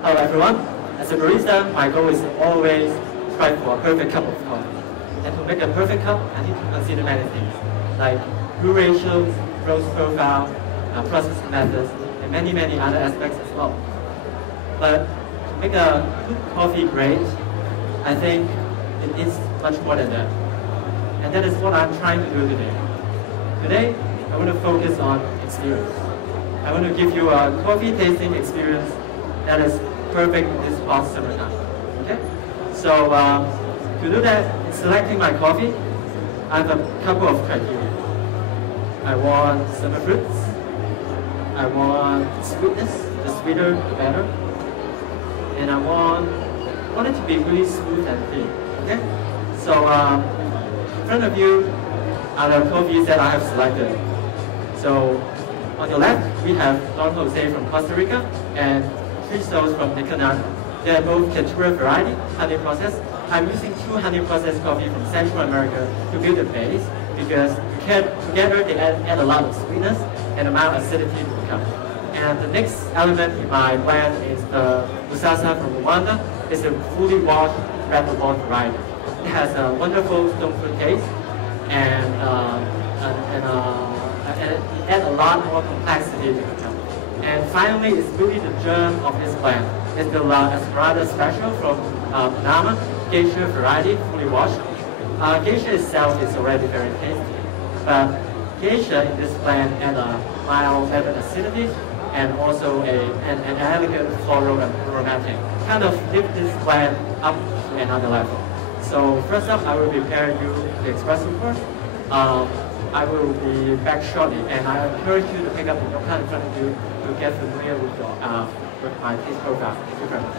Hello everyone. As a barista, my goal is to always strive for a perfect cup of coffee. And to make a perfect cup, I need to consider many things, like brew ratios, roast profile, process methods, and many other aspects as well. But to make a good coffee great, I think it is much more than that. And that is what I'm trying to do today. Today, I want to focus on experience. I want to give you a coffee tasting experience that is perfect in this hot summertime. Okay? So to do that, in selecting my coffee, I have a couple of criteria. I want summer fruits. I want sweetness. The sweeter, the better. And I want it to be really smooth and thin. Okay? So in front of you are the coffees that I have selected. So on the left, we have Don Jose from Costa Rica and Three Souls from Nicaragua. They are both Caturra variety, honey processed. I'm using two honey processed coffee from Central America to build the base because together they add a lot of sweetness and a mild acidity to the cup. And the next element in my blend is the Musasa from Rwanda. It's a fully washed red ball variety. It has a wonderful stone fruit taste and it adds a lot more complexity to the cup. And finally, it's really the germ of this blend. It's the Esmeralda Special from Panama, Geisha variety, fully washed. Geisha itself is already very tasty, but Geisha in this blend adds a mild lemon acidity and also an elegant floral and aromatic. Kind of lift this blend up to another level. So first up, I will prepare you the espresso course. I will be back shortly, and I encourage you to pick up the notepad in front of you to get familiar with my taste profile. Thank you very much.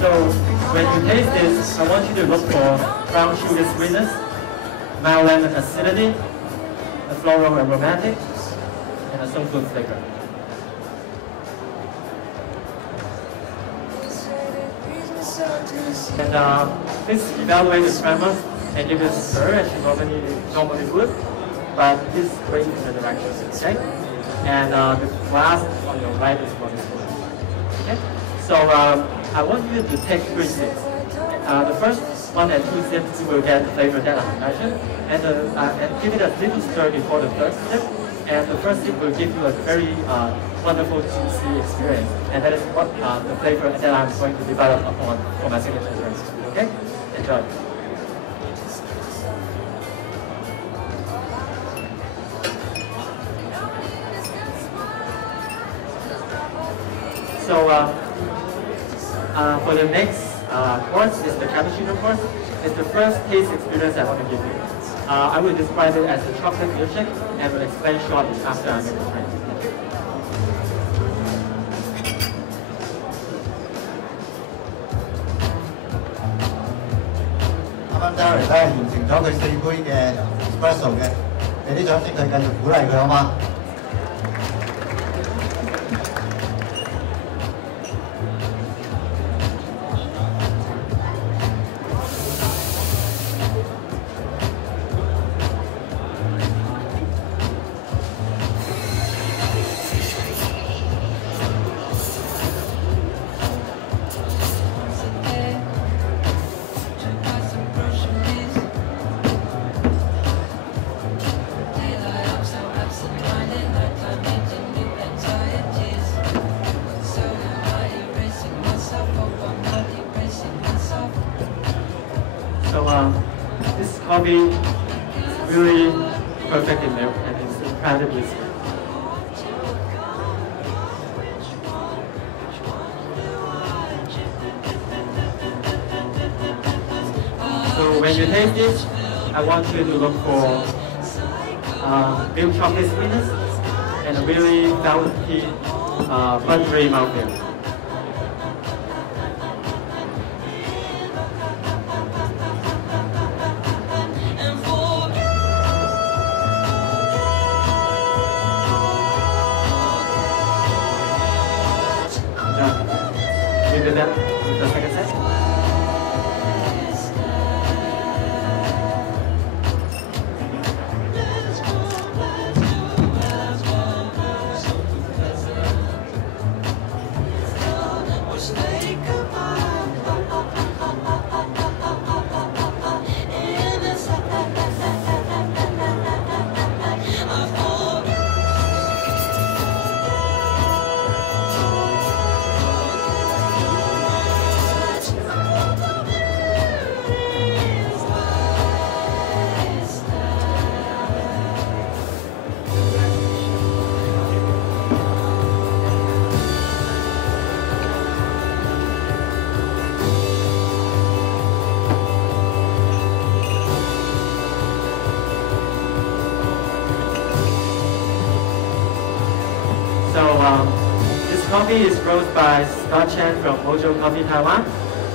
So when you taste this, I want you to look for brown sugar sweetness, mild lemon acidity, a floral aromatic, and a soul food flavor. And please evaluate the tremors and give it a stir as you normally would, but this is great in the direction, okay? And the glass on your right is what is good. Okay? So I want you to take 3 sips. The first 1 and 2 sips, you will get the flavor that I mentioned, and give it a little stir before the third sip. And the first sip will give you a very wonderful juicy experience, and that is what the flavor that I'm going to develop upon for my signature drinks. Okay? Enjoy. So for the next course is the cappuccino course. It's the first taste experience I want to give you. I will describe it as a chocolate milkshake and will explain shortly after I make the drink. 啱啱 Darry 咧完成咗佢4杯嘅 espresso 嘅，俾啲掌聲佢，繼續鼓勵佢好嗎？ So this coffee is really perfect in milk and it's incredibly sweet. So when you taste it, I want you to look for milk chocolate sweetness and a really velvety, buttery mouthfeel. You do that with the second set. This coffee is roasted by Scott Chen from Mojo Coffee Taiwan.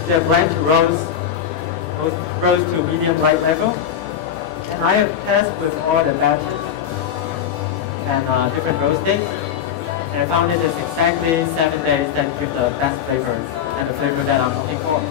They're blend to roast to medium light level. And I have tested with all the batches and different roast dates. And I found it is exactly 7 days that give the best flavor and the flavor that I'm looking for.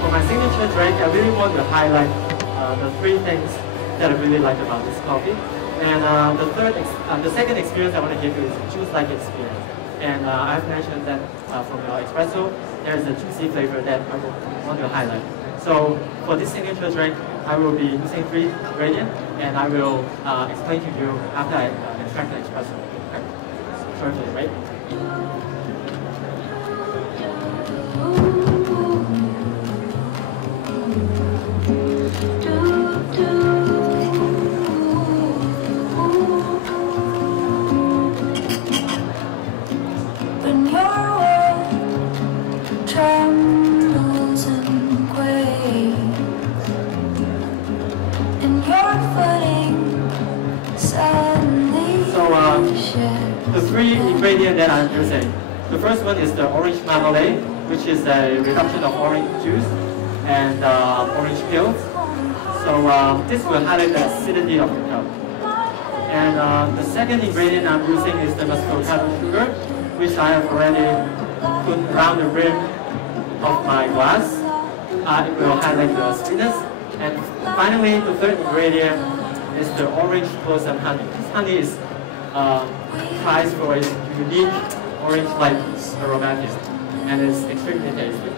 For my signature drink, I really want to highlight the three things that I really like about this coffee. And the second experience I want to give you is a juice-like experience. And I've mentioned that from your espresso, there's a juicy flavor that I want to highlight. So for this signature drink, I will be using 3 ingredients, and I will explain to you after I extract the espresso. Okay. Sorry for the wait. The 3 ingredients that I'm using. The first one is the orange marmalade, which is a reduction of orange juice and orange peels. So this will highlight the acidity of the cup. And the second ingredient I'm using is the muscovado sugar, which I have already put around the rim of my glass. It will highlight the sweetness. And finally, the third ingredient is the orange blossom honey. This honey is prized for its unique orange-like aromatic, and it's extremely tasty.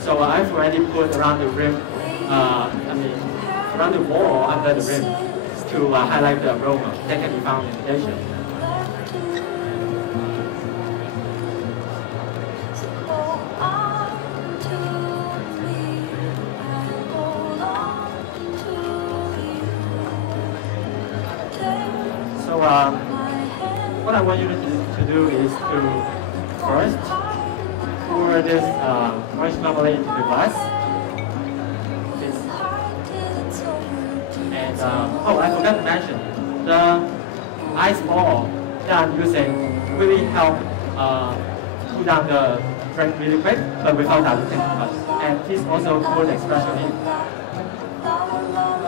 So I've already put around the rim, around the wall under the rim to highlight the aroma that can be found in the dishes. So what I want you to do is to first pour this orange marmalade into the glass, oh, I forgot to mention, the ice ball that I'm using really help cool down the drink really quick, but without diluting too much. And this also put espresso in.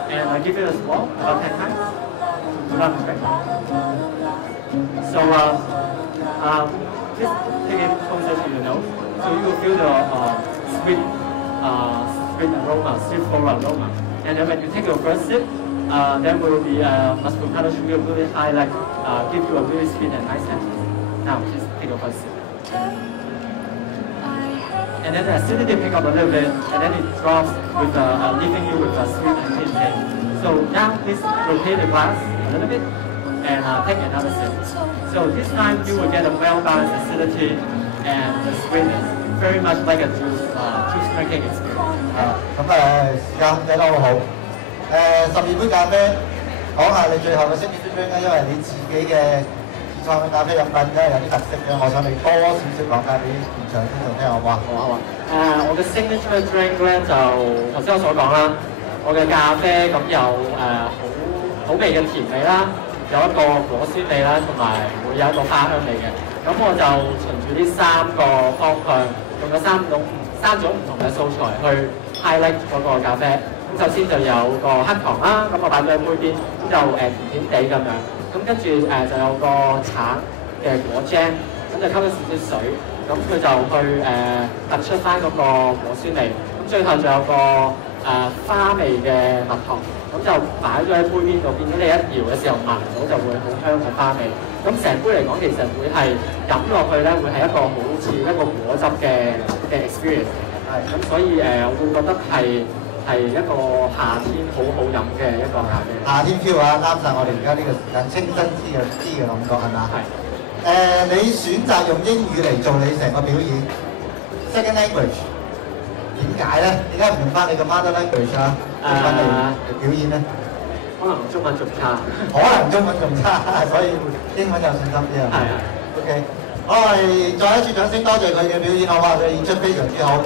And I give it a swirl about 10 times to cool down the drink. So just take it closer to your nose, so you will feel the sweet aroma, sweet floral aroma. And then when you take your first sip, there will be muscovado sugar really high, like give you a really sweet and nice taste. Now just take your first sip. And then the acidity pick up a little bit, and then it drops with leaving you with a sweet and clean taste. So now please rotate the glass a little bit and take another sip. So this time you will get a well-balanced acidity and the sweetness, very much like a juice drinking experience. 咁時間控制得好好。12杯咖啡，講下你最後嘅 signature drink 啦，因為你自己嘅自創嘅咖啡飲品梗係有啲特色嘅，我想你多少少講解俾現場觀眾聽好唔好啊？好啊。我嘅 signature drink 咧就頭先我所講啦，我嘅咖啡咁有好味嘅甜味啦。有一個果酸味啦，同埋會有一個花香味嘅。咁我就循住呢3個方向，用咗3種唔同嘅素材去 highlight 嗰個咖啡。咁首先就有個黑糖啦，咁我擺咗喺杯邊，咁就甜甜地咁樣。咁跟住就有個橙嘅果醬，咁就溝咗少少水，咁佢就去突出翻嗰個果酸味。咁最後仲有個花味嘅蜜糖。咁就擺咗喺杯邊度，變咗你一搖嘅時候聞到就會好香嘅花味。咁成杯嚟講，其實會係飲落去咧，會係一個好似一個果汁嘅 experience 嚟嘅。係，咁所以我會覺得係一個夏天好好飲嘅一個咖啡。夏天 feel 啊，啱晒我哋而家呢個時間清新啲嘅感覺係嘛？係。你選擇用英語嚟做你成個表演 ，second language 點解咧？點解唔用翻你個 mother language 啊？翻嚟表演咧？可能中文仲差。可能中文仲差，所以英文有信心啲啊。係。OK， 我哋再一次掌聲多謝佢嘅表演，好嘛？佢演出非常之好。